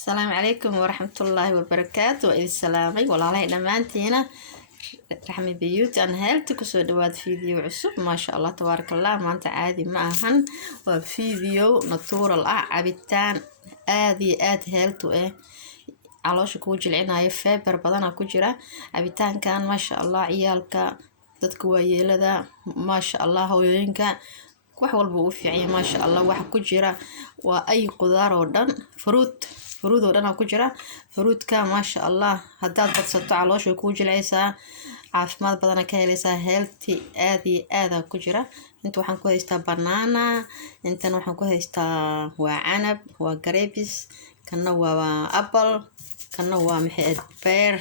السلام عليكم ورحمة الله وبركاته وإذ السلامي والله دمانتينا رحمي بيوتي أنا هالتي كسو دواد فيديو عصب ما شاء الله تبارك الله ما أنت عادي معهن وفيديو نطور عبيتان آد هالتو علوش كوجي العناية فابر بدنا كجرا عبيتان كان ما شاء الله عيالك dadka waayeelada ma sha Allah hooyooyinka wax walba uu fiicay ma sha Allah waxa ku jira waa ay qudaar oo dhan fruit oo dhan ku jira fruitka ma sha Allah hadaad badsato caloosha ku jilcaysaa caafimaad badan ka helaysaa healthy aad ku jira inta waxaan ku haystaa banana intan waxaan ku haystaa waa canab waa grapes kana waa apple kana waa maxay pear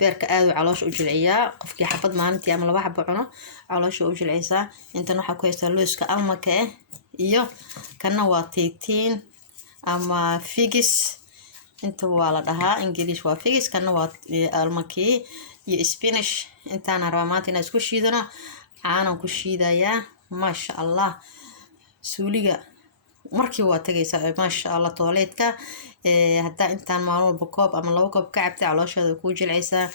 beerka aad u caloosh u jilciyaa qofkii xabad maalintii ama laba xabo cuno caloosh u jilcisaa inta waxa ku haystaa looska almaka iyo kana waa tiitiin ama figs inta waa la dhahaa English waa figs kana waa almaki iyo spinach intaana rabaa maanta inaan isku shiidano aanan ku shiidayaa ma sha Allah suuliga markii waa tagaysaa ma sha Allah toiletka hadaa intaan maalin walba koob ama laba koob ka cabtay calooshada ku jilcaysaa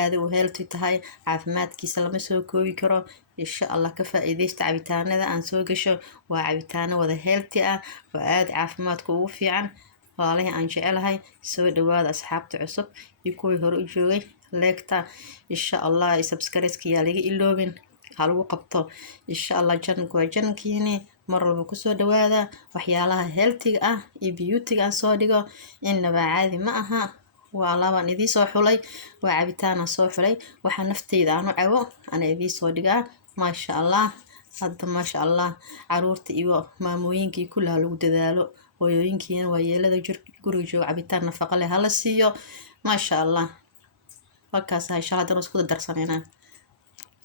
aad u healthy tahay caafimaadkiisa lama soo koobi karo insha Allah ka faa'iideysta cabitaanada aan soo gasho waa cabitaano wada healthy ah oo aad caafimaadka ugu fiican walaalahay aan jecelahay soo dhawaada asxaabta cusub iyo kuwii hore u joogay leegta insha Allah subscribe-ka yaa laga iloobin halagu qabto insha Allah jankiini mar walba ku soo dhawaada waxyaalaha healthy ah iyo beauty aan soo dhigo inaba caadi ma aha waa laban idii soo xulay waa cabitaan soo xulay waxa nafteyda aan u cabo ana idii soo dhigaa ma sha Allah hadda ma sha Allah caruurta iyo maamooyinkii kula lagu dadaalo hooyooyinkiina waa yeelada guriga jooga cabitaan nafaqo leh hala siiyo ma sha Allah wakaas insha Allah isku darsanayna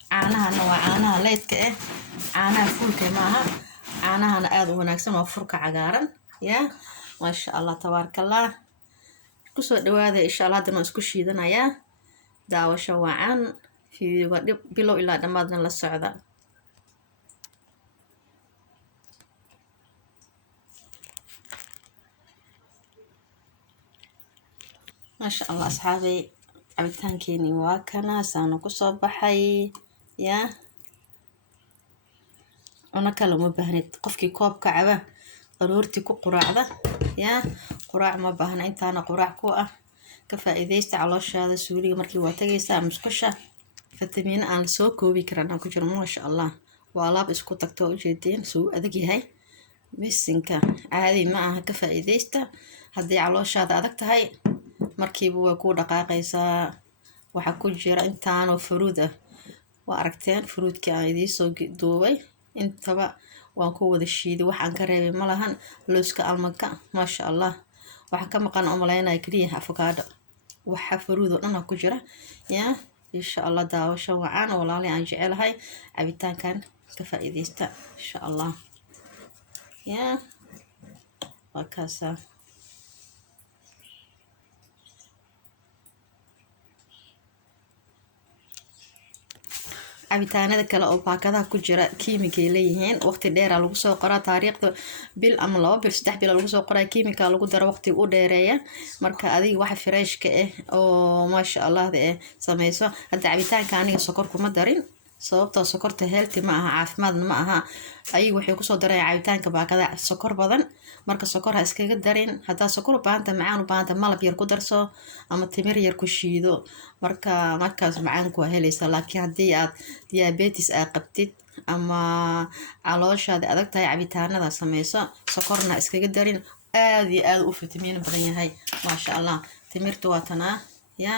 caanaha waa caanaha leedka caanaha fuulka maaha caanaha aad u wanaagsan waa furka cagaaran ya ma sha Allah tabarakallah ku soo dhawaada insha Allah hadana isku shiidanayaa daawasho wacan fiidiyoga bilow ilaa dhamaadna la socda ma sha Allah asxaabi cabitaankeeni waa kana saano ku soo baxay ya أنا كلام مبهنت قفكي كوب كعبة ضرورتي كو قراعة يا قراع ما بهنا أنت أنا قراع كوة كفائدة على هذا سوري مركي واتجي سام مسكشة فيتامين أنا سو كوبي كرنا كجر ما شاء الله والله بس كو تكتو جدين سو أدقي هاي بس إنك عادي معها كفائدة هدي على هذا أدقت هاي مركي بو كو دقائق سا وحكو جرا أنت أنا وفرودة وأركتين فرود كعادي سو دوبي intaba waan ku wada shiiday waxaan ka reebay malahan looska almaka ma sha Allah waxa ka maqan umaleynay kaliya avocado waxa fruud oo dhan ku jira ya insha Allah daawasho wacan walaalahay aan jecelahay cabitaankan ka faa'iideysta insha Allah ya wakaasa cabitaanada kale oo baakadaha ku jira kiimika leeyihiin waqti dheer lagu soo qoraa taariikhda bil ama 2 bil 3 bil lagu soo qoraa kiimika lagu daro waqti u dheereeya marka adiga waxa freeshka oo ma sha Allah sameeyso hada cabitaanka aniga sokor kuma darin sababtoo sokorta healthy ma aha caafimaadna ma aha ay waxay ku soo daray cabitaanka baakada sokor badan marka sokor ha iskaga darin hada sokor baanta macaan u baanta malab yar ku darso ama timir yar ku shiido markaas macaan ku helaysa laakiin hadii aad diabetes qabtid ama calooshaada adag tahay cabitaanada sameeyso sokorna iskaga darin aad u fitamiin badan yahay ma sha Allah timirtu waa tana ya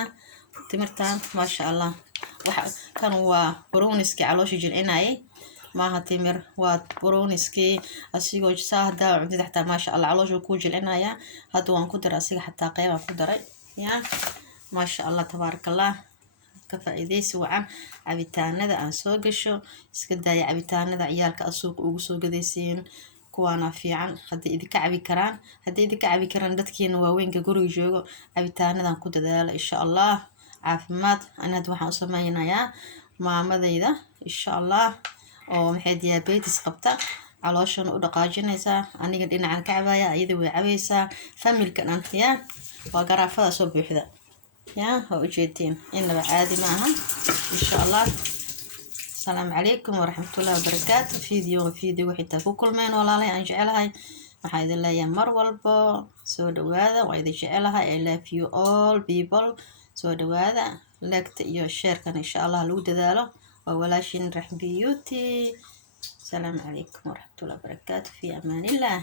timirtan ma sha Allah waxa kan waa browniski caloosha jilcinay maaha timir waa browniski asigoo saahda cuntada xataa ma sha Allah caloosha ku jilcinaya hadda waan ku daray asiga xataa qayb aan ku daray ya ma sha Allah tabarakallah ka faa'iideysi wacan cabitaanada aan soo gasho iska daaya cabitaanada ciyaalka suuq ugu soo gadaysiin kuwaana fiican hadii idinka cabi karaan dadkeena waaweynka guriga joogo cabitaanadan ku dadaala insha Allah caafimaad anad waxaan u sameeynayaa maamadayda insha Allah oo maxay diabetes qabta calooshan u dhaqaajinaysaa aniga dhinacan ka cabaya iyada way cabaysaa familka dhan yaa waa garaafada soo buuxda yaa waa ujeedtiin inaba caadi ma aha insha allah. السلام عليكم ورحمة الله وبركاته. فيديو وحيتا كوكلمين والله أنا جعلها waxaa idin leeyahay mar walbo soo dhawaada waa idin jecelahay. I love you all people. soo dhawaada like iyo share-kan insha Allah lagu dadaalo. waa walaashin Raxbi Beauty. السلام عليكم ورحمة الله وبركاته. في أمان الله.